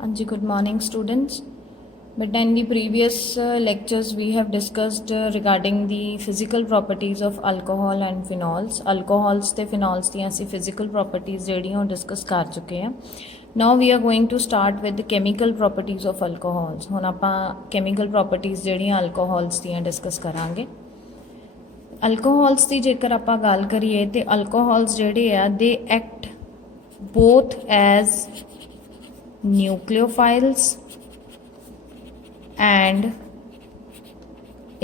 Anji, good morning, students. But in the previous lectures, we have discussed regarding the physical properties of alcohol and phenols. Alcohols ਤੇ phenols ਦੀਆਂ ਅਸੀਂ physical properties ਜਿਹੜੀਆਂ ਉਹ discuss ਕਰ ਚੁੱਕੇ ਹਾਂ. Now we are going to start with the chemical properties of alcohols. ਹੁਣ ਆਪਾਂ chemical properties ਜਿਹੜੀਆਂ alcohols ਦੀਆਂ discuss ਕਰਾਂਗੇ. Alcohols ਦੀ ਜੇਕਰ ਆਪਾਂ ਗੱਲ ਕਰੀਏ ਤੇ alcohols ਜਿਹੜੇ ਆ they act both as nucleophiles and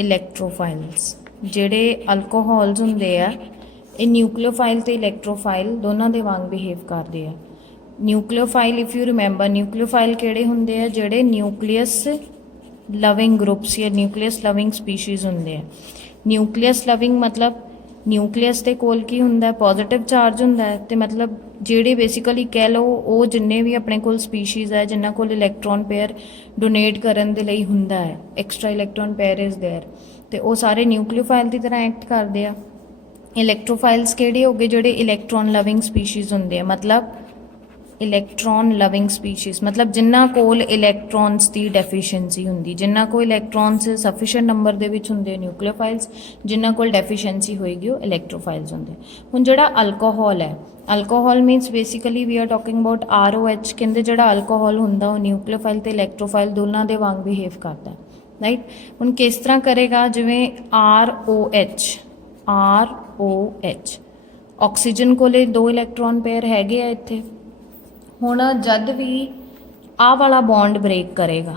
electrophiles. ਜਿਹੜੇ alcohols ਹੁੰਦੇ ਆ ਇਹ nucleophile ਤੇ electrophile ਦੋਨਾਂ ਦੇ ਵਾਂਗ ਬਿਹੇਵ ਕਰਦੇ ਆ. nucleophile if you remember nucleophile ਕਿਹੜੇ ਹੁੰਦੇ ਆ ਜਿਹੜੇ nucleus loving groups ਜਾਂ nucleus loving species ਹੁੰਦੇ ਆ. nucleus loving ਮਤਲਬ ਨਿਊਕਲੀਅਸ ਦੇ ਕੋਲ ਕੀ ਹੁੰਦਾ ਪੋਜ਼ਿਟਿਵ ਚਾਰਜ ਹੁੰਦਾ ਹੈ ਤੇ ਮਤਲਬ ਜਿਹੜੇ ਬੇਸਿਕਲੀ ਕਹਿ ਲਓ ਉਹ ਜਿੰਨੇ ਵੀ ਆਪਣੇ ਕੋਲ ਸਪੀਸ਼ੀਜ਼ ਹੈ ਜਿਨ੍ਹਾਂ ਕੋਲ ਇਲੈਕਟ੍ਰੋਨ ਪੇਅਰ ਡੋਨੇਟ ਕਰਨ ਦੇ ਲਈ ਹੁੰਦਾ ਹੈ extra electron pair is there ਤੇ ਉਹ ਸਾਰੇ ਨਿਊਕਲੀਓਫਾਈਲ ਦੀ ਤਰ੍ਹਾਂ ਐਕਟ ਕਰਦੇ ਆ. ਇਲੈਕਟ੍ਰੋਫਾਈਲਸ ਕਿਹੜੇ ਹੋਗੇ ਜਿਹੜੇ ਇਲੈਕਟ੍ਰੋਨ ਲਵਿੰਗ ਸਪੀਸ਼ੀਜ਼ ਹੁੰਦੇ ਆ ਮਤਲਬ ਇਲੈਕਟ੍ਰੋਨ ਲਵਿੰਗ ਸਪੀਸ਼ੀਜ਼ ਮਤਲਬ ਜਿਨ੍ਹਾਂ ਕੋਲ ਇਲੈਕਟ੍ਰੋਨਸ ਦੀ ਡੈਫੀਸ਼ੀਐਂਸੀ ਹੁੰਦੀ ਜਿਨ੍ਹਾਂ ਕੋਲ ਇਲੈਕਟ੍ਰੋਨਸ ਸਫੀਸ਼ੀਐਂਟ ਨੰਬਰ ਦੇ ਵਿੱਚ ਹੁੰਦੇ ਨਿਊਕਲੀਓਫਾਈਲਸ ਜਿਨ੍ਹਾਂ ਕੋਲ ਡੈਫੀਸ਼ੀਐਂਸੀ ਹੋਏਗੀ ਉਹ ਇਲੈਕਟ੍ਰੋਫਾਈਲਸ ਹੁੰਦੇ. ਹੁਣ ਜਿਹੜਾ ਅਲਕੋਹਲ ਹੈ alcohol means basically we are talking about ROH ਕਹਿੰਦੇ ਜਿਹੜਾ ਅਲਕੋਹਲ ਹੁੰਦਾ ਉਹ ਨਿਊਕਲੀਓਫਾਈਲ ਤੇ ਇਲੈਕਟ੍ਰੋਫਾਈਲ ਦੋਨਾਂ ਦੇ ਵਾਂਗ ਬਿਹੇਵ ਕਰਦਾ ਰਾਈਟ. ਹੁਣ ਕਿਸ ਤਰ੍ਹਾਂ ਕਰੇਗਾ ਜਿਵੇਂ ROH ਆਕਸੀਜਨ ਕੋਲੇ 2 ਇਲੈਕਟ੍ਰੋਨ ਪੇਅਰ ਹੈਗੇ ਆ ਇੱਥੇ. ਹੁਣ ਜਦ ਵੀ ਆਹ ਵਾਲਾ ਬੌਂਡ ਬ੍ਰੇਕ ਕਰੇਗਾ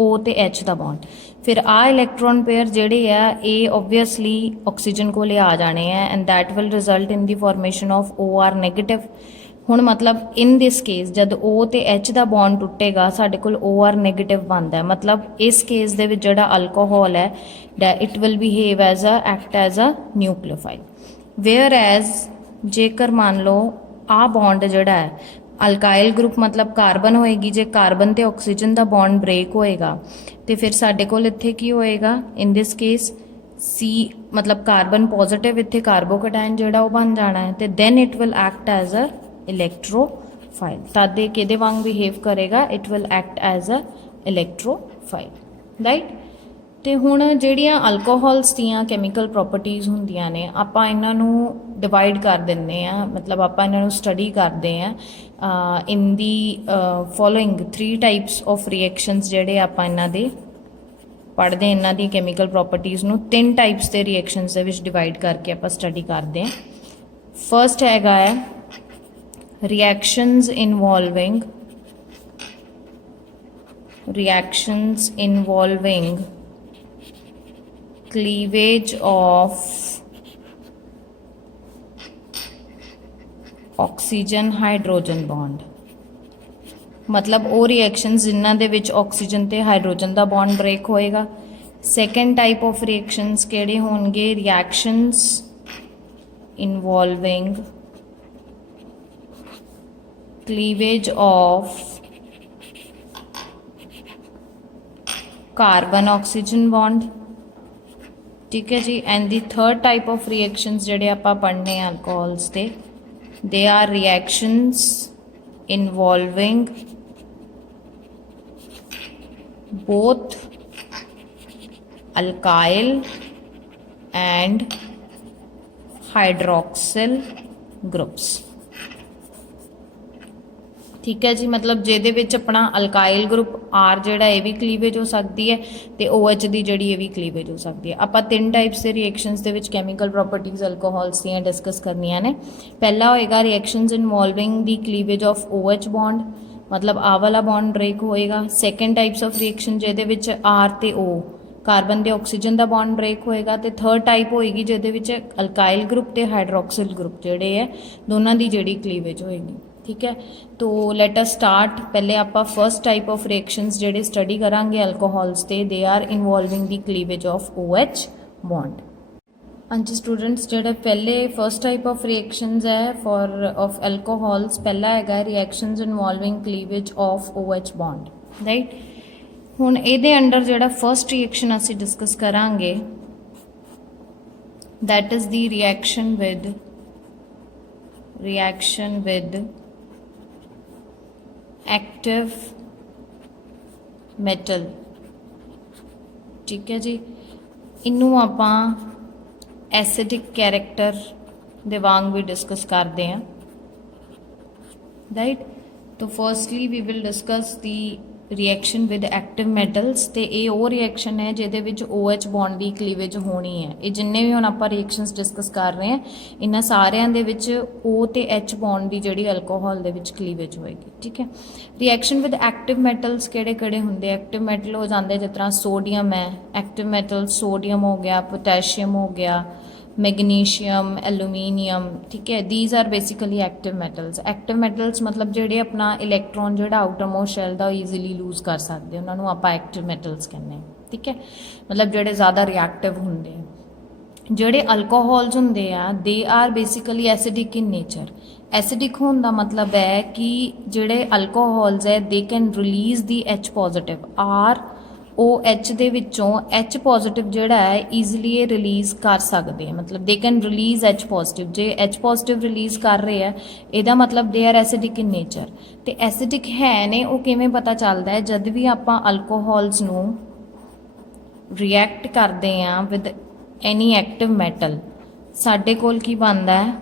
O ਤੇ H ਦਾ ਬੌਂਡ ਫਿਰ ਆਹ ਇਲੈਕਟ੍ਰੋਨ ਪੇਅਰ ਜਿਹੜੇ ਆ ਇਹ ਓਬਵੀਅਸਲੀ ਆਕਸੀਜਨ ਕੋਲੇ ਆ ਜਾਣੇ ਆ and that will result in the formation of OR negative. ਹੁਣ ਮਤਲਬ ਇਨ ਦਿਸ ਕੇਸ ਜਦ O ਤੇ H ਦਾ ਬੌਂਡ ਟੁੱਟੇਗਾ ਸਾਡੇ ਕੋਲ OR ਨੈਗੇਟਿਵ ਬਣਦਾ ਮਤਲਬ ਇਸ ਕੇਸ ਦੇ ਵਿੱਚ ਜਿਹੜਾ ਅਲਕੋਹਲ ਹੈ it will behave as a act as a nucleophile whereas ਜੇਕਰ ਮੰਨ ਲਓ ਆਹ ਬੌਂਡ ਜਿਹੜਾ ਹੈ ਅਲਕਾਇਲ ਗਰੁੱਪ ਮਤਲਬ ਕਾਰਬਨ ਹੋਏਗੀ ਜੇ ਕਾਰਬਨ ਤੇ ਆਕਸੀਜਨ ਦਾ ਬੌਂਡ ਬ੍ਰੇਕ ਹੋਏਗਾ ਤੇ ਫਿਰ ਸਾਡੇ ਕੋਲ ਇੱਥੇ ਕੀ ਹੋਏਗਾ ਇਨ ਦਿਸ ਕੇਸ C ਮਤਲਬ ਕਾਰਬਨ ਪੋਜ਼ਿਟਿਵ ਇੱਥੇ ਕਾਰਬੋਕੈਟਾਇਨ ਜਿਹੜਾ ਉਹ ਬਣ ਜਾਣਾ ਹੈ ਤੇ then it will act as a electrophile ਤਦ ਇਹ ਕਿਹਦੇ ਵਾਂਗ ਬਿਹੇਵ ਕਰੇਗਾ it will act as a electrophile right. ਤੇ ਹੁਣ ਜਿਹੜੀਆਂ ਅਲਕੋਹਲਸ ਦੀਆਂ ਕੈਮੀਕਲ ਪ੍ਰੋਪਰਟੀਜ਼ ਹੁੰਦੀਆਂ ਨੇ ਆਪਾਂ ਇਹਨਾਂ ਨੂੰ ਡਿਵਾਈਡ ਕਰ ਦਿੰਦੇ ਆ ਮਤਲਬ ਆਪਾਂ ਇਹਨਾਂ ਨੂੰ ਸਟੱਡੀ ਕਰਦੇ ਆ in the following 3 types of reactions ਜਿਹੜੇ ਆਪਾਂ ਇਹਨਾਂ ਦੇ ਪੜ੍ਹਦੇ ਇਹਨਾਂ ਦੀ ਕੈਮੀਕਲ ਪ੍ਰੋਪਰਟੀਜ਼ ਨੂੰ 3 ਟਾਈਪਸ ਦੇ ਰਿਐਕਸ਼ਨਸ ਦੇ ਵਿੱਚ ਡਿਵਾਈਡ ਕਰਕੇ ਆਪਾਂ ਸਟੱਡੀ ਕਰਦੇ ਆ. ਫਰਸਟ ਹੈਗਾ ਹੈ reactions involving cleavage of oxygen hydrogen bond ਮਤਲਬ ਉਹ ਰਿਐਕਸ਼ਨਸ ਜਿਨ੍ਹਾਂ ਦੇ ਵਿੱਚ ਆਕਸੀਜਨ ਤੇ ਹਾਈਡਰੋਜਨ ਦਾ ਬੌਂਡ ਬ੍ਰੇਕ ਹੋਏਗਾ. ਸੈਕੰਡ ਟਾਈਪ ਆਫ ਰਿਐਕਸ਼ਨਸ ਕਿਹੜੇ ਹੋਣਗੇ reactions involving cleavage of carbon oxygen bond ठीक है जी. And the third type of reactions ਜਿਹੜੇ ਆਪਾਂ ਪੜ੍ਹਨੇ ਆ alcohols ਦੇ they are reactions involving both alkyl and hydroxyl groups ਠੀਕ ਹੈ ਜੀ. ਮਤਲਬ ਜਿਹਦੇ ਵਿੱਚ ਆਪਣਾ ਅਲਕਾਈਲ ਗਰੁੱਪ R ਜਿਹੜਾ ਇਹ ਵੀ ਕਲੀਵੇਜ ਹੋ ਸਕਦੀ ਹੈ ਤੇ OH ਦੀ ਜਿਹੜੀ ਇਹ ਵੀ ਕਲੀਵੇਜ ਹੋ ਸਕਦੀ ਹੈ. ਆਪਾਂ 3 ਟਾਈਪਸ ਦੇ ਰਿਐਕਸ਼ਨਸ ਦੇ ਵਿੱਚ ਕੈਮੀਕਲ ਪ੍ਰੋਪਰਟੀਜ਼ ਅਲਕੋਹਲਸ ਦੀਆਂ ਡਿਸਕਸ ਕਰਨੀਆਂ ਨੇ. ਪਹਿਲਾ ਹੋਏਗਾ reactions involving the ਕਲੀਵੇਜ of OH bond ਮਤਲਬ ਆਹ ਵਾਲਾ ਬੌਂਡ ਬ੍ਰੇਕ ਹੋਏਗਾ. ਸੈਕੰਡ ਟਾਈਪਸ ਆਫ ਰਿਐਕਸ਼ਨ ਜਿਹਦੇ ਵਿੱਚ R ਤੇ O ਕਾਰਬਨ ਤੇ ਆਕਸੀਜਨ ਦਾ ਬੌਂਡ ਬ੍ਰੇਕ ਹੋਏਗਾ ਤੇ ਥਰਡ ਟਾਈਪ ਹੋਏਗੀ ਜਿਹਦੇ ਵਿੱਚ ਅਲਕਾਈਲ ਗਰੁੱਪ ਤੇ ਹਾਈਡਰੋਕਸਿਲ ਗਰੁੱਪ ਜਿਹੜੇ ਹੈ ਦੋਨਾਂ ਦੀ ਜਿਹੜੀ ਕਲੀਵੇਜ ਹੋਏਗੀ. ठीक है तो लेट अस स्टार्ट. पहले आप फर्स्ट टाइप ऑफ रिएक्शंस जेडे स्टडी करांगे अल्कोहल्स ते they are involving the cleavage of OH bond. हाँ जी स्टूडेंट्स जेडे पहले फर्स्ट टाइप ऑफ रिएक्शंस है फॉर ऑफ अल्कोहल्स पहला हैगा reactions involving cleavage of OH bond right. हुण इहदे अंडर जेड़ा फर्स्ट रिएक्शन असीं डिस्कस करांगे that is the reaction with active metal. ਠੀਕ ਹੈ ਜੀ, ਇਹਨੂੰ ਆਪਾਂ ਐਸਿਡਿਕ ਕੈਰੈਕਟਰ ਦੇ ਵਾਂਗ ਵੀ ਡਿਸਕਸ ਕਰਦੇ ਹਾਂ, ਰਾਈਟ। तो firstly we will discuss the reaction with active metals. तो ये वो रिएक्शन है जिहदे विच OH बॉन्ड की क्लीवेज होनी है। ये जिन्ने भी हुण आपां रिएक्शनस डिस्कस कर रहे हैं इन्हां सारियां दे विच O ते H बॉन्ड की जिहड़ी अल्कोहल दे विच क्लीवेज होएगी। ठीक है, रिएक्शन विद एक्टिव मैटल्स किहड़े किहड़े हुंदे? एक्टिव मैटल हो जाते जिस तरह सोडियम है, एक्टिव मैटल सोडियम हो गया, पोटैशियम हो गया, मैग्नीशियम, एलूमीनियम। ठीक है, these are basically active metals. Active metals मतलब ਜਿਹੜੇ अपना इलैक्ट्रॉन ਜਿਹੜਾ आउटर मोस्ट शैल ਦਾ ईजीली लूज कर सकते ਉਹਨਾਂ ਨੂੰ ਆਪਾਂ एक्टिव मैटल्स ਕਹਿੰਦੇ ਹਾਂ। ठीक है, मतलब ਜਿਹੜੇ ज़्यादा रिएक्टिव ਹੁੰਦੇ ਆ। ਜਿਹੜੇ अल्कोहल्स ਹੁੰਦੇ ਆ they are basically acidic in nature. Acidic होने का मतलब है कि ਜਿਹੜੇ अल्कोहल्स है they can release the H positive R OH ਦੇ ਵਿੱਚੋਂ H ਪੋਜ਼ਿਟਿਵ ਜਿਹੜਾ ਹੈ ਈਜ਼ੀਲੀ ਇਹ ਰਿਲੀਜ਼ ਕਰ ਸਕਦੇ ਆ। ਮਤਲਬ they can release H positive. ਜੇ H ਪੋਜ਼ਿਟਿਵ ਰਿਲੀਜ਼ ਕਰ ਰਹੇ ਆ ਇਹਦਾ ਮਤਲਬ they are acidic in nature. ਤੇ ਐਸਿਡਿਕ ਹੈ ਨੇ ਉਹ ਕਿਵੇਂ ਪਤਾ ਚੱਲਦਾ ਹੈ? ਜਦ ਵੀ ਆਪਾਂ ਅਲਕੋਹਲਸ ਨੂੰ ਰਿਐਕਟ ਕਰਦੇ ਆ ਵਿਦ ਐਨੀ ਐਕਟਿਵ ਮੈਟਲ ਸਾਡੇ ਕੋਲ ਕੀ ਬਣਦਾ ਹੈ?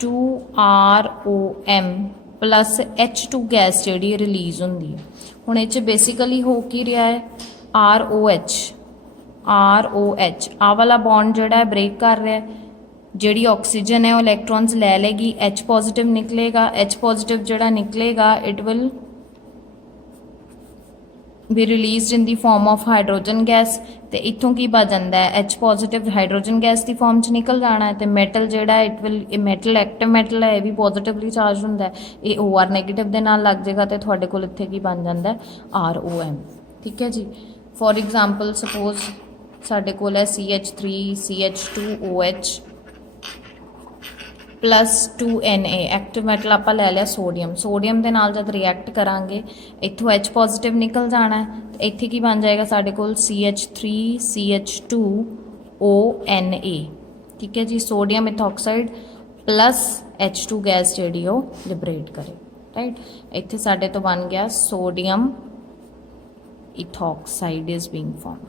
2ROM प्लस H2 गैस जी रिलीज़ होंगी है। हुण इह बेसिकली हो की रहा है? ROH आ वाला बॉन्ड जोड़ा है ब्रेक कर रहा है। जिहड़ी ऑक्सीजन है वो इलैक्ट्रॉन्स ले लेगी, H पॉजिटिव निकलेगा। H पॉजिटिव जोड़ा निकलेगा इट विल भी release in the form of hydrogen gas. तो इत्थों की बच जाता है? H पॉजिटिव हाइड्रोजन गैस की फॉर्म च निकल जाना है। तो मैटल जोड़ा it will metal active metal है, यह भी पॉजिटिवली चार्ज होंदा है, ये OR नैगेटिव के नाल लग जाएगा। तो तुहाडे कोल इत्थे की बन जाता है? ROM। ठीक है जी, फॉर एग्जाम्पल सपोज साडे कोल है CH3 CH2OH plus 2Na active metal आप ले लिया सोडियम। सोडियम के नाल जब रिएक्ट करांगे इत्थों H पॉजिटिव निकल जाना है। तो इत्थे की बन जाएगा साडे कोल CH3 CH2ONa। ठीक है जी, sodium ethoxide plus H2 gas जिहड़ी वो लिबरेट करे, राइट। इत्थे साडे तो बन गया sodium ethoxide is being formed.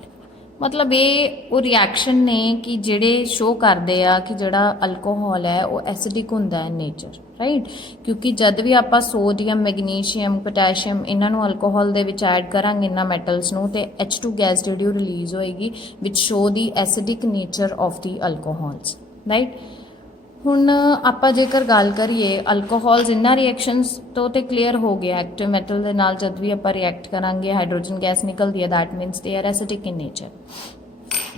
मतलब ये वो रिएक्शन ने कि जिहड़े शो करते हैं कि जिहड़ा अल्कोहल है वो एसिडिक हुंदा है नेचर, राइट। क्योंकि जब भी आप सोडियम मैग्नीशियम पोटैशियम इन्हों अल्कोहल दे विच ऐड करांगे इन्हां मैटल्स नूं ते H2 गैस जिहड़ी वो रिलीज़ होएगी which show the acidic nature of the alcohols, right. हुण आपां जेकर गल करिए अल्कोहल्स इन्हां रिएक्शनस तो क्लीयर हो गया। एक्टिव मैटल दे नाल जब भी आपां रिएक्ट करांगे हाइड्रोजन गैस निकलती है, that means they are acidic in nature.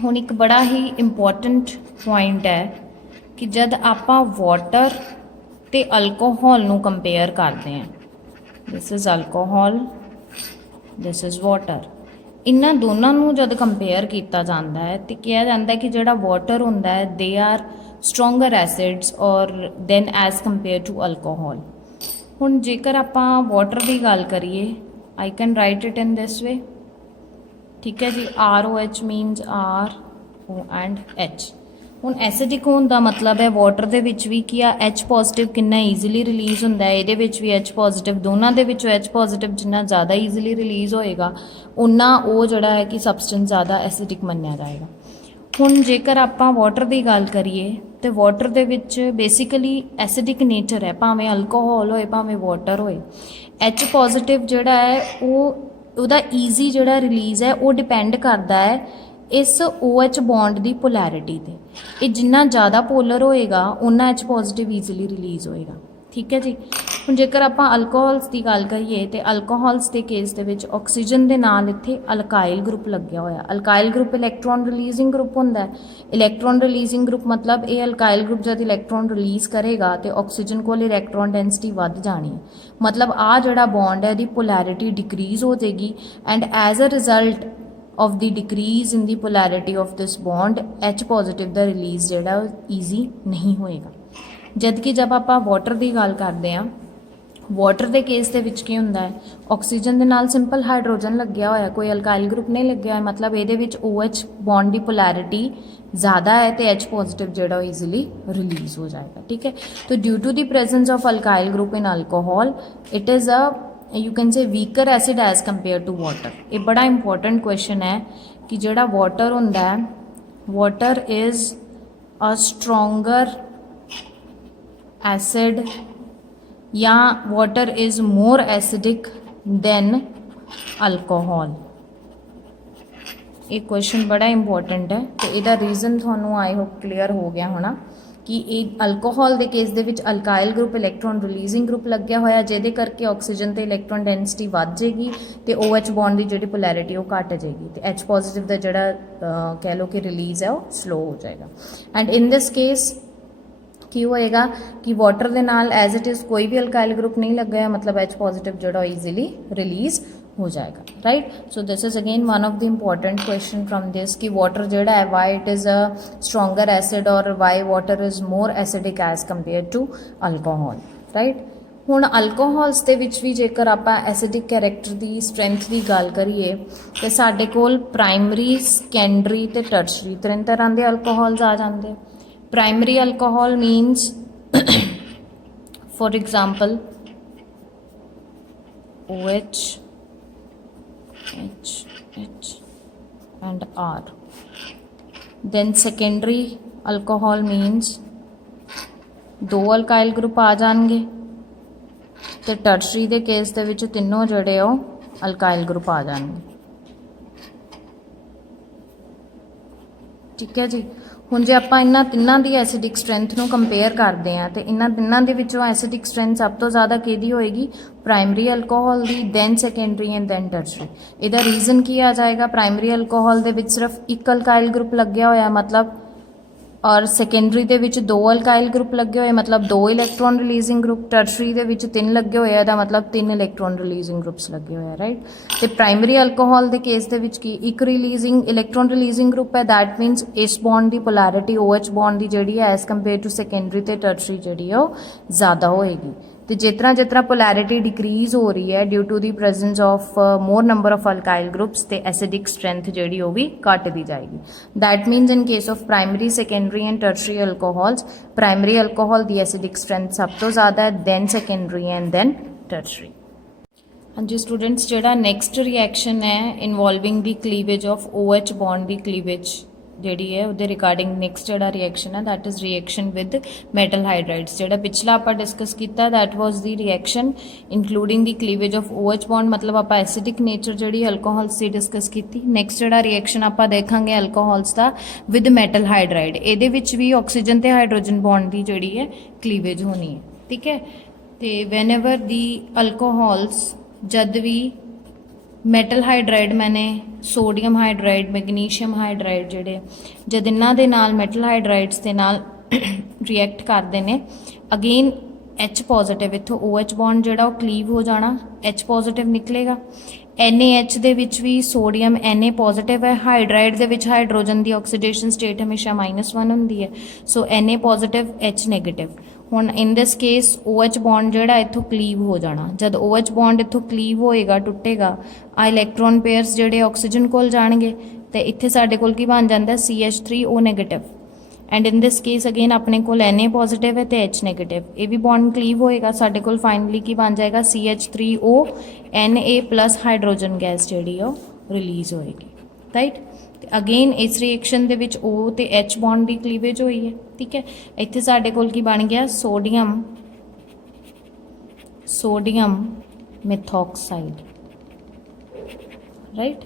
हुण एक बड़ा ही इंपॉर्टेंट पॉइंट है कि जब आपां वाटर ते अल्कोहल नूं कंपेयर करते हैं, this is alcohol this is water, इन्हां दोनों नूं जब कंपेयर किया जाता है तो कहा जाता है कि जिहड़ा वाटर हुंदा है दे आर स्ट्रोंगर एसिड्स और than as compare to alcohol. हुण जेकर आपां वाटर की गल करिए I can write it in this way. ठीक है जी, ROH means RO and H। हुण एसिडिक होने का मतलब है वाटर दे विच भी कि H पॉजिटिव कितना ईजीली रिलीज़ होंदा है, ये भी H पॉजिटिव, दोनों दे विचों H पॉजिटिव जिन्ना ज़्यादा ईजीली रिलीज़ होएगा उन्ना वो जिहड़ा है कि सबसटेंस ज़्यादा एसिडिक मन्निया जाएगा। हुण जेकर आपां वाटर की गल करिए तो water they which basically acidic nature है, भावें अल्कोहल होए भावें वाटर होए। H पॉजिटिव जिहड़ा है वो उहदा ईजी जिहड़ा रिलीज़ है वो डिपेंड करता है इस OH बॉन्ड की पोलैरिटी ते। ये जिन्ना ज़्यादा पोलर होएगा उन्ना H पॉजिटिव ईजीली रिलीज़ होएगा। ठीक है जी, हुण जेकर आपां अल्कोहल्स की गल करिए तो अल्कोहल्स के केस दे विच ऑक्सीजन के नाल इत्थे अल्काइल ग्रुप लग्या होया। Alkyl group electron releasing group हुंदा है। इलैक्ट्रॉन रिलीजिंग ग्रुप मतलब ये अल्काइल ग्रुप जब इलैक्ट्रॉन रिलीज़ करेगा तो ऑक्सीजन को इलैक्ट्रॉन डेंसिटी वध जानी है, मतलब आ जिहड़ा बॉन्ड है इहदी पोलैरिटी डिक्रीज़ हो जाएगी and as a result of the decrease in the polarity of this bond H positive का रिलीज़ जिहड़ा ईजी नहीं होएगा। जबकि जब आप वाटर की गल करते हैं वाटर के केस के विच की हुंदा है ऑक्सीजन के नाल सिंपल हाइड्रोजन लग्या होया, कोई अल्काइल ग्रुप नहीं लग्या होया, मतलब ये OH बॉन्ड की पोलैरिटी ज़्यादा है तो H पॉजिटिव जो ईजिली रिलीज़ हो जाएगा। ठीक है, तो due to the presence of alkyl group in alcohol it is a you can say weaker acid as compare to water. ये बड़ा इंपॉर्टेंट क्वेश्चन है कि जोड़ा वाटर होंदा है, water is a stronger acid या water is more acidic than alcohol. ये question बड़ा इंपॉर्टेंट है, तो यदा रीजन थानू आई होप क्लीयर हो गया होना कि एक अल्कोहल के केस दे विच alkyl group electron releasing group लग्या होया, जिहदे करके ऑक्सीजन ते इलैक्ट्रॉन डेंसिटी वध जाएगी ते OH बॉन्ड की जिहड़ी पोलैरिटी वो घट जाएगी, तो H पॉजिटिव का जिहड़ा कह लो कि रिलीज़ है वो स्लो हो जाएगा। एंड इन दिस केस की होएगा कि वाटर दे नाल एज इट इज़ कोई भी अल्काइल ग्रुप नहीं लगा है, मतलब H पॉजिटिव जो ईजीली रिलीज़ हो जाएगा, right. So this is again one of the important question from this कि वाटर जोड़ा है why it is a stronger acid और why water is more acidic as compare to alcohol, right. हुण alcohols दे विच भी जेकर आपां एसिडिक कैरेक्टर की स्ट्रेंथ की गल करिए तो साडे कोल प्राइमरी सैकेंडरी ते टर्शरी तीन तरह के अल्कोहल्स आ जाते। Primary alcohol मीनस for example OH H and R. Then secondary alcohol means दो अल्काइल ग्रुप आ जाएंगे, तो टर्शरी के केस दे विच तीनों जोड़े हो अल्काइल ग्रुप आ जाएंगे, ठीक है जी। हुण जे आपां इन्हां तिन्नां दी एसिडिक स्ट्रेंथ नूं कंपेयर करते हैं तो इन्हां तिन्नां दे विचों एसिडिक स्ट्रेंथ सब तो ज़्यादा किहदी होएगी, प्राइमरी अल्कोहल दी, then secondary and then tertiary. इहदा रीजन की आ जाएगा, प्राइमरी अल्कोहल दे विच सिर्फ एक अल्काइल ग्रुप लग्या होया मतलब, और सैकेंडरी दे विच दो अल्काइल ग्रुप लगे हुए मतलब दो इलैक्ट्रॉन रिलीजिंग ग्रुप, टर्शरी दे विच तीन लगे हुए हैं मतलब तीन इलैक्ट्रॉन रिलीजिंग ग्रुप्स लगे हुए हैं, राइट। तो प्राइमरी अल्कोहल के केस दे विच की एक रिलीजिंग इलैक्ट्रॉन रिलीजिंग ग्रुप है, दैट मीनस इस बॉन्ड की पोलैरिटी OH बॉन्ड की जिहड़ी है एज कंपेयर टू सैकेंडरी ते टर्शरी जिहड़ी है वो ज़्यादा होएगी। तो जितना जितना पोलैरिटी डिक्रीज हो रही है due to the presence of more number of alkyl groups, तो एसिडिक स्ट्रेंथ जिहड़ी वो भी घट दी जाएगी। That means in case of primary secondary and tertiary alcohols, primary alcohol दी एसिडिक स्ट्रेंथ सब तो ज़्यादा है, then secondary and then tertiary. हाँ जी स्टूडेंट्स, जिहड़ा नैक्सट रिएक्शन है involving the cleavage of OH bond दी क्लीवेज जिहड़ी है उहदे रिगार्डिंग नैक्सट जिहड़ा रिएक्शन है that is reaction with metal hydrides. जिहड़ा पिछला आपां डिस्कस किया that was the reaction including the cleavage of OH bond, मतलब आपां एसिडिक नेचर जिहड़ी अल्कोहल्स दी डिस्कस की। नैक्सट जिहड़ा रिएक्शन आपां देखांगे अल्कोहल्स दा विद मैटल हाइड्राइड, इहदे विच भी ऑक्सीजन ते हाइड्रोजन बॉन्ड दी जिहड़ी है क्लीवेज होनी है, ठीक है। तो वैनएवर दी अल्कोहल्स जद भी मैटल हाइड्राइड मैंने सोडियम हाइड्राइड मैगनीशियम हाइड्राइड जिहड़े जद इन्हां दे नाल मैटल हाइड्राइड्स दे नाल रिएक्ट करते हैं, अगेन H पॉजिटिव इत्थों OH बॉन्ड जिहड़ा वो क्लीव हो जाना, H पॉजिटिव निकलेगा। NaH दे विच भी सोडियम Na पॉजिटिव है, हाइड्राइड दे विच हाइड्रोजन की ऑक्सीडेशन स्टेट हमेशा -1 होंदी है, सो Na पॉजिटिव H नैगेटिव। हुण in this case OH bond जिहड़ा इत्थों क्लीव हो जाना, जब OH बॉन्ड इत्थों क्लीव होएगा टुटेगा, आ इलैक्ट्रॉन पेयर्स जिहड़े ऑक्सीजन कोल जाणगे तो इत्थे साडे कोल की बन जांदा CH3O negative. And in this case again अपने को Na पॉजिटिव है तो H नैगेटिव, ये भी बॉन्ड क्लीव होएगा, साडे कोल फाइनली की बन जाएगा CH3O Na plus hydrogen gas जिहड़ी है रिलीज़ होएगी, राइट। अगेन इस रिएक्शन दे विच O ते H बॉन्ड की क्लीवेज हुई है, ठीक है। इत्थे साडे कोल की बन गया सोडियम मिथॉक्साइड, राइट।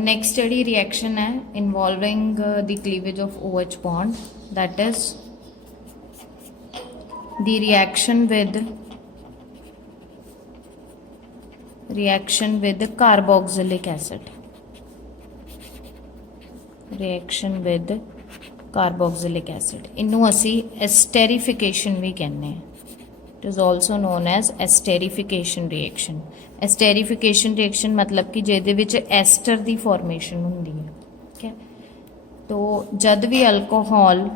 नेक्स्ट जिहड़ी रिएक्शन है involving the cleavage of OH bond that is the reaction with carboxylic acid, reaction with carboxylic acid, इनू असी एस्टेरिफिकेशन भी कहने हैं। It is also known as esterification reaction. Esterification reaction मतलब कि जिहदे विच एस्टर की फॉर्मेशन होंदी है, ठीक है। तो जद भी alcohol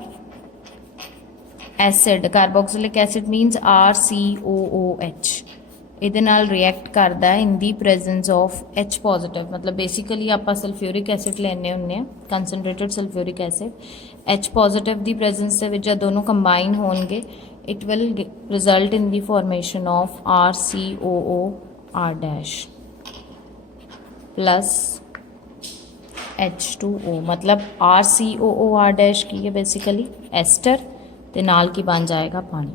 acid carboxylic acid means RCOOH ਇਹਦੇ ਨਾਲ रिएक्ट करता है in the presence of H positive, मतलब बेसिकली आप सल्फ्यूरिक एसिड लेने होंगे concentrated sulphuric acid, H positive की प्रेजेंस से जब दोनों कंबाइन होंगे it will result in the formation of RCOOR dash plus H2O। मतलब RCOOR dash की है बेसिकली एस्टर ਤੇ ਨਾਲ ਕੀ ਬਣ ਜਾਏਗਾ ਪਾਣੀ।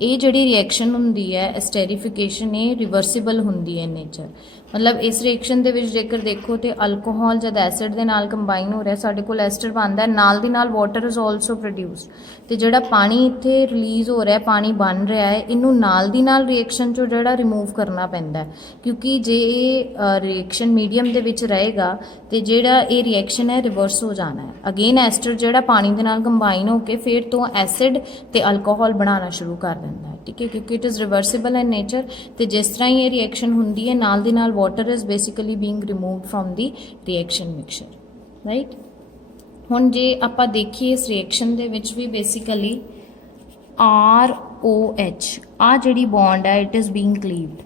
ਇਹ ਜਿਹੜੀ ਰਿਐਕਸ਼ਨ ਹੁੰਦੀ ਹੈ ਐਸਟੈਰੀਫਿਕੇਸ਼ਨ, ਇਹ ਰਿਵਰਸੀਬਲ ਹੁੰਦੀ ਹੈ ਨੇਚਰ। मतलब इस रिएक्शन ਦੇ ਵਿੱਚ ਜੇਕਰ ਦੇਖੋ ਤੇ ਅਲਕੋਹਲ ਜਦ ਐਸਿਡ ਦੇ ਨਾਲ ਕੰਬਾਈਨ ਹੋ ਰਿਹਾ ਸਾਡੇ ਕੋਲ ਐਸਟਰ ਬਣਦਾ, ਨਾਲ ਦੀ ਨਾਲ ਵਾਟਰ ਇਜ਼ ਆਲਸੋ ਪ੍ਰੋਡਿਊਸਡ, ਤੇ ਜਿਹੜਾ ਪਾਣੀ ਇੱਥੇ ਰਿਲੀਜ਼ ਹੋ ਰਿਹਾ ਪਾਣੀ ਬਣ ਰਿਹਾ ਹੈ ਇਹਨੂੰ ਨਾਲ ਦੀ ਨਾਲ ਰਿਐਕਸ਼ਨ ਚੋਂ ਜਿਹੜਾ ਰਿਮੂਵ ਕਰਨਾ ਪੈਂਦਾ, ਕਿਉਂਕਿ ਜੇ ਇਹ ਰਿਐਕਸ਼ਨ ਮੀਡੀਅਮ ਦੇ ਵਿੱਚ ਰਹੇਗਾ ਤੇ ਜਿਹੜਾ ਇਹ ਰਿਐਕਸ਼ਨ ਹੈ ਰਿਵਰਸ ਹੋ ਜਾਣਾ ਹੈ। ਅਗੇਨ ਐਸਟਰ ਜਿਹੜਾ ਪਾਣੀ ਦੇ ਨਾਲ ਕੰਬਾਈਨ ਹੋ ਕੇ ਫਿਰ ਤੋਂ ਐਸਿਡ ਤੇ ਅਲਕੋਹਲ ਬਣਾਉਣਾ ਸ਼ੁਰੂ ਕਰ ਦਿੰਦਾ ਹੈ, ਠੀਕ ਹੈ, ਕਿਉਂਕਿ it is reversible in nature. ਤੇ ਜਿਸ ਤਰ੍ਹਾਂ ਹੀ ਇਹ ਰਿਐਕਸ਼ਨ ਹੁੰਦੀ ਹੈ ਨਾਲ ਦੀ ਨਾਲ water is basically being removed from the reaction mixture, right। ਹੁਣ ਜੇ ਆਪਾਂ ਦੇਖੀਏ ਇਸ ਰਿਐਕਸ਼ਨ ਦੇ ਵਿੱਚ ਵੀ ਬੇਸਿਕਲੀ ROH ਆ ਜਿਹੜੀ ਬੌਂਡ ਹੈ ਇਟ ਇਜ਼ ਬੀਇੰਗ ਕਲੀਵਡ।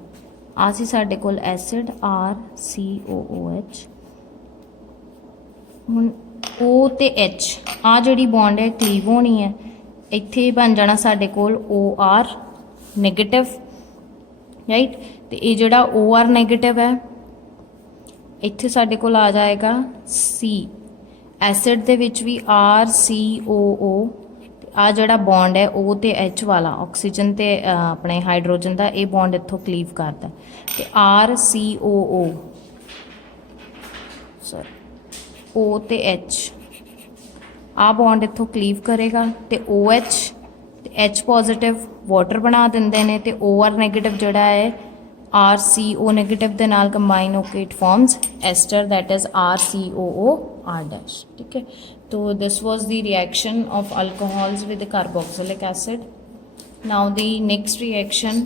ਆ ਸੀ ਸਾਡੇ ਕੋਲ ਐਸਿਡ RCOOH, ਹੁਣ O ਤੇ H ਆ ਜਿਹੜੀ ਬੌਂਡ ਹੈ ਕਲੀਵ ਹੋਣੀ ਹੈ, ਇੱਥੇ ਬਣ ਜਾਣਾ ਸਾਡੇ ਕੋਲ OR ਨੈਗੇਟਿਵ, ਰਾਈਟ। ਤੇ ਇਹ ਜਿਹੜਾ OR ਨੈਗੇਟਿਵ ਹੈ ਇੱਥੇ ਸਾਡੇ ਕੋਲ ਆ ਜਾਏਗਾ C, ਐਸਿਡ ਦੇ ਵਿੱਚ ਵੀ RCOO, ਆ ਜਿਹੜਾ ਬੌਂਡ ਹੈ O ਤੇ H ਵਾਲਾ ਆਕਸੀਜਨ ਤੇ ਆਪਣੇ ਹਾਈਡਰੋਜਨ ਦਾ, ਇਹ ਬੌਂਡ ਇੱਥੋਂ ਕਲੀਵ ਕਰਦਾ ਤੇ RCOO ਸੌਰੀ O ਤੇ H ਆ ਬੌਂਡ ਇੱਥੋਂ ਕਲੀਵ ਕਰੇਗਾ ਤੇ OH ਤੇ H ਪੋਜ਼ਿਟਿਵ ਵਾਟਰ ਬਣਾ ਦਿੰਦੇ ਨੇ ਤੇ OR ਨੈਗੇਟਿਵ ਜਿਹੜਾ ਹੈ RCO ਨੈਗੇਟਿਵ ਦੇ ਨਾਲ ਕੰਬਾਈਨ ਹੋ ਕੇ it forms ester that is RCOOR dash, ਠੀਕ ਹੈ। तो this was the reaction of alcohols with the carboxylic acid. Now the next reaction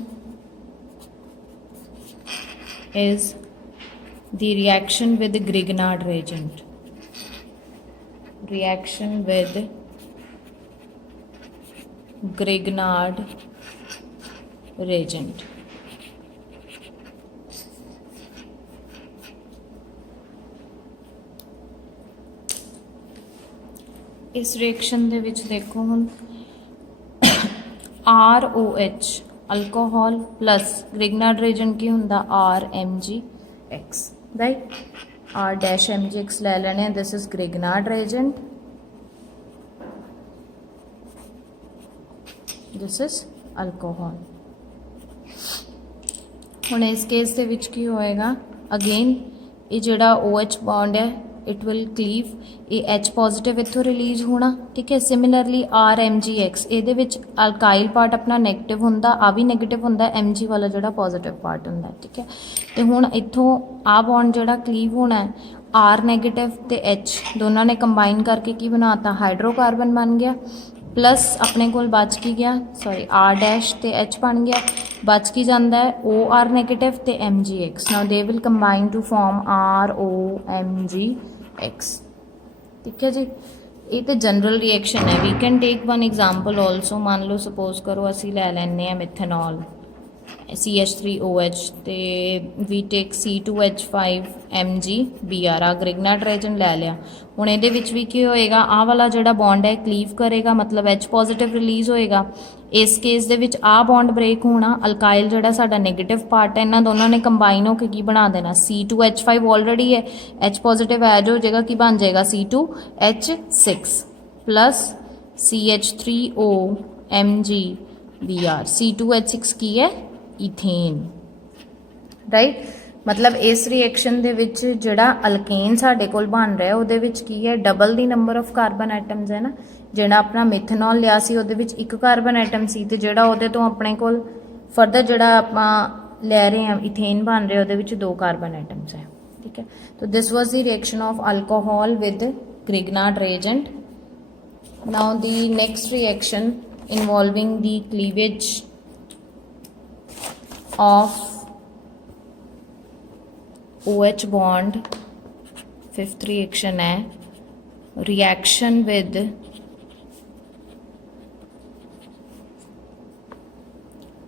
is the reaction with the Grignard reagent. Reaction with Grignard reagent. इस reaction ਦੇ ਵਿੱਚ ਦੇਖੋ ਹੁਣ ROH alcohol plus Grignard reagent ਕੀ ਹੁੰਦਾ RMgX, right. R-MgX ਲੈ ਲੈਣੇ, this is Grignard reagent, this is alcohol। ਹੁਣ ਇਸ ਕੇਸ ਦੇ ਵਿੱਚ ਕੀ ਹੋਏਗਾ, ਅਗੇਨ ਇਹ ਜਿਹੜਾ OH ਬੌਂਡ ਹੈ इट विल क्लीव, ये H पॉजिटिव इत्थों रिलीज होना, ठीक है। सिमिलरली RMgX ਇਹਦੇ ਵਿੱਚ ਅਲਕਾਈਲ ਪਾਰਟ ਆਪਣਾ ਨੈਗੇਟਿਵ ਹੁੰਦਾ, ਆ ਵੀ ਨੈਗੇਟਿਵ ਹੁੰਦਾ, Mg ਵਾਲਾ ਜਿਹੜਾ ਪੋਜ਼ਿਟਿਵ ਪਾਰਟ ਹੁੰਦਾ, ਠੀਕ ਹੈ। ਤੇ ਹੁਣ ਇੱਥੋਂ ਆ ਬੌਂਡ ਜਿਹੜਾ ਕਲੀਵ ਹੋਣਾ R ਨੈਗੇਟਿਵ ਤੇ H ਦੋਨਾਂ ਨੇ ਕੰਬਾਈਨ ਕਰਕੇ ਕੀ ਬਣਾਤਾ ਹਾਈਡਰੋਕਾਰਬਨ ਬਣ ਗਿਆ, प्लस अपने कोल बच की गया सॉरी R' ते H बन गया, बच की जाता है OR नैगेटिव ते MgX। Now they will combine to form ROMgX, ठीक है जी। ये तो जनरल रिएक्शन है, we can take one example also. मान लो सपोज करो असी लै लैने मिथेनॉल CH3OH ते वी टेक C2H5MgBr, आ ग्रिग्नार्ड reagent लै लिया। ਹੁਣ ਇਹਦੇ ਵਿੱਚ ਵੀ ਕੀ ਹੋਏਗਾ, ਆਹ ਵਾਲਾ ਜਿਹੜਾ ਬੌਂਡ ਹੈ ਕਲੀਵ ਕਰੇਗਾ, ਮਤਲਬ H ਪੋਜ਼ਿਟਿਵ ਰਿਲੀਜ਼ ਹੋਏਗਾ। ਇਸ ਕੇਸ ਦੇ ਵਿੱਚ ਆਹ ਬੌਂਡ ਬ੍ਰੇਕ ਹੋਣਾ, ਅਲਕਾਈਲ ਜਿਹੜਾ ਸਾਡਾ ਨੈਗੇਟਿਵ ਪਾਰਟ ਹੈ ਇਹਨਾਂ ਦੋਨਾਂ ਨੇ ਕੰਬਾਈਨ ਹੋ ਕੇ ਕੀ ਬਣਾ ਦੇਣਾ C2H5 ਆਲਰੇਡੀ ਹੈ, H ਪੋਜ਼ਿਟਿਵ ਐਡ ਹੋ ਜਾਏਗਾ, ਕੀ ਬਣ ਜਾਏਗਾ C2H6 प्लस CH3OMgBr। C2H6 ਕੀ ਹੈ ਈਥੇਨ, ਰਾਈਟ। मतलब इस रिएक्शन ਦੇ ਵਿੱਚ ਜਿਹੜਾ ਅਲਕੇਨ ਸਾਡੇ ਕੋਲ ਬਣ ਰਿਹਾ ਉਹਦੇ ਵਿੱਚ ਕੀ ਹੈ double the number of carbon atoms ਹੈ ਨਾ। ਜਿਹੜਾ ਆਪਣਾ ਮਿਥੇਨੋਲ ਲਿਆ ਸੀ ਉਹਦੇ ਵਿੱਚ ਇੱਕ ਕਾਰਬਨ ਐਟਮ ਸੀ ਤੇ ਜਿਹੜਾ ਉਹਦੇ ਤੋਂ ਆਪਣੇ ਕੋਲ ਫਰਦਰ ਜਿਹੜਾ ਆਪਾਂ ਲੈ ਰਹੇ ਹਾਂ ਇਥੇਨ ਬਣ ਰਿਹਾ ਉਹਦੇ ਵਿੱਚ ਦੋ ਕਾਰਬਨ ਐਟਮਸ ਹੈ, ਠੀਕ ਹੈ। तो this was the reaction of alcohol with Grignard reagent. Now the next reaction involving the cleavage of OH bond, fifth reaction है reaction with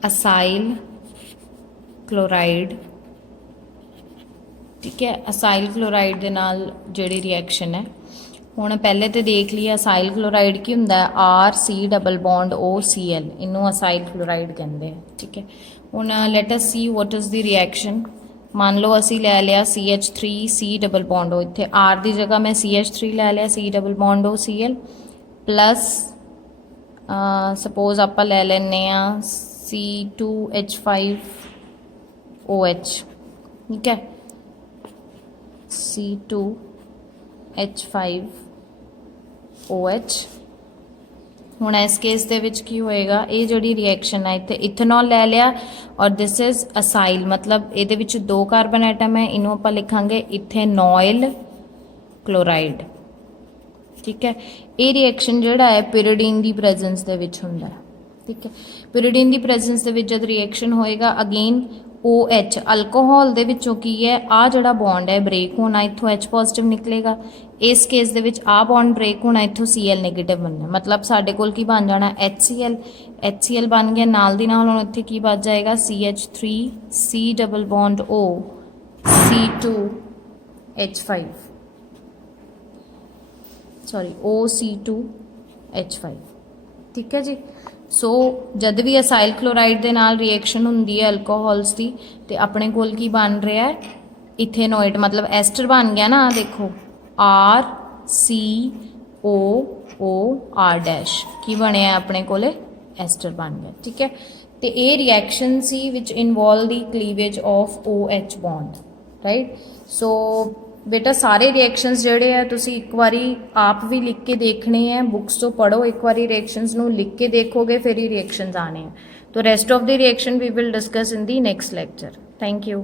acyl chloride, ठीक है। असाइल क्लोराइड ਦੇ ਨਾਲ ਜਿਹੜੀ ਰਿਐਕਸ਼ਨ ਹੈ ਹੁਣ ਪਹਿਲੇ ਤੇ ਦੇਖ ਲਿਆ ਅਸਾਈਲ ਕਲੋਰਾਈਡ ਕੀ ਹੁੰਦਾ ਹੈ, R C double bond O C L, ਇਹਨੂੰ ਅਸਾਈਲ ਕਲੋਰਾਈਡ ਕਹਿੰਦੇ ਆ। ਠੀਕ ਹੈ, ਹੁਣ let us see what is the reaction. ਮੰਨ ਲਓ ਅਸੀਂ ਲੈ ਲਿਆ CH3 ਸੀ ਡਬਲ ਬੌਂਡ ਓ, ਇੱਥੇ ਆਰ ਦੀ ਜਗ੍ਹਾ ਮੈਂ CH3 ਲੈ ਲਿਆ ਸੀ double bond O C L plus suppose ਆਪਾਂ ਲੈ ਲੈਂਦੇ ਆ C2H5OH। ਠੀਕ ਹੈ, C2H5OH। ਹੁਣ ਇਸ ਕੇਸ ਦੇ ਵਿੱਚ ਕੀ ਹੋਏਗਾ, ਇਹ ਜਿਹੜੀ ਰਿਐਕਸ਼ਨ ਹੈ ਇੱਥੇ ਇਥਨੋਲ ਲੈ ਲਿਆ ਔਰ ਦਿਸ ਇਜ਼ ਅਸਾਈਲ, ਮਤਲਬ ਇਹਦੇ ਵਿੱਚ 2 ਕਾਰਬਨ ਐਟਮ ਹੈ, ਇਹਨੂੰ ਆਪਾਂ ਲਿਖਾਂਗੇ ਇਥੇਨੋਇਲ ਕਲੋਰਾਈਡ। ਠੀਕ ਹੈ, ਇਹ ਰਿਐਕਸ਼ਨ ਜਿਹੜਾ ਹੈ ਪਿਰੀਡੀਨ ਦੀ ਪ੍ਰੈਜ਼ੈਂਸ ਦੇ ਵਿੱਚ ਹੁੰਦਾ ਹੈ। ਠੀਕ ਹੈ, ਪਿਰੀਡੀਨ ਦੀ ਪ੍ਰੈਜ਼ੈਂਸ ਦੇ ਵਿੱਚ ਜਦ ਰਿਐਕਸ਼ਨ ਹੋਏਗਾ ਅਗੇਨ OH ਅਲਕੋਹਲ ਦੇ ਵਿੱਚੋਂ ਕੀ ਹੈ, ਆ ਜਿਹੜਾ ਬੌਂਡ ਹੈ ਬ੍ਰੇਕ ਹੋਣਾ, ਇੱਥੋਂ H ਪੋਜ਼ਿਟਿਵ ਨਿਕਲੇਗਾ। ਇਸ ਕੇਸ ਦੇ ਵਿੱਚ ਆ ਬੌਂਡ ਬ੍ਰੇਕ ਹੋਣਾ, ਇੱਥੋਂ Cl ਨੈਗੇਟਿਵ ਬਣਨਾ, ਮਤਲਬ ਸਾਡੇ ਕੋਲ ਕੀ ਬਣ ਜਾਣਾ HCl ਬਣ ਗਿਆ। ਨਾਲ ਦੀ ਨਾਲ ਹੁਣ ਇੱਥੇ ਕੀ ਬਚ ਜਾਏਗਾ CH3 C double bond O C2H5 sorry OC2H5। ਠੀਕ ਹੈ ਜੀ। ਸੋ ਜਦ ਵੀ ਅਸਾਈਲ ਕਲੋਰਾਈਡ ਦੇ ਨਾਲ ਰਿਐਕਸ਼ਨ ਹੁੰਦੀ ਹੈ ਅਲਕੋਹਲਸ ਦੀ, ਤੇ ਆਪਣੇ ਕੋਲ ਕੀ ਬਣ ਰਿਹਾ ਹੈ, ਇਥੇਨੋਇਡ, ਮਤਲਬ ਐਸਟਰ ਬਣ ਗਿਆ ਨਾ, ਦੇਖੋ RCOOR ਡੈਸ਼ ਕੀ ਬਣਿਆ ਆਪਣੇ ਕੋਲ, ਐਸਟਰ ਬਣ ਗਿਆ। ਠੀਕ ਹੈ, ਤੇ ਇਹ reaction C which involve the ਕਲੀਵੇਜ of OH bond, right. ਸੋ ਬੇਟਾ ਸਾਰੇ ਰਿਐਕਸ਼ਨਸ ਜਿਹੜੇ ਆ ਤੁਸੀਂ ਇੱਕ ਵਾਰੀ ਆਪ ਵੀ ਲਿਖ ਕੇ ਦੇਖਣੇ ਹੈ, ਬੁੱਕਸ ਤੋਂ ਪੜ੍ਹੋ ਇੱਕ ਵਾਰੀ, ਰਿਐਕਸ਼ਨਸ ਨੂੰ ਲਿਖ ਕੇ ਦੇਖੋਗੇ ਫਿਰ ਹੀ ਰਿਐਕਸ਼ਨਸ ਆਣੇ ਆ। तो rest of the reaction we will discuss in the next lecture. Thank you.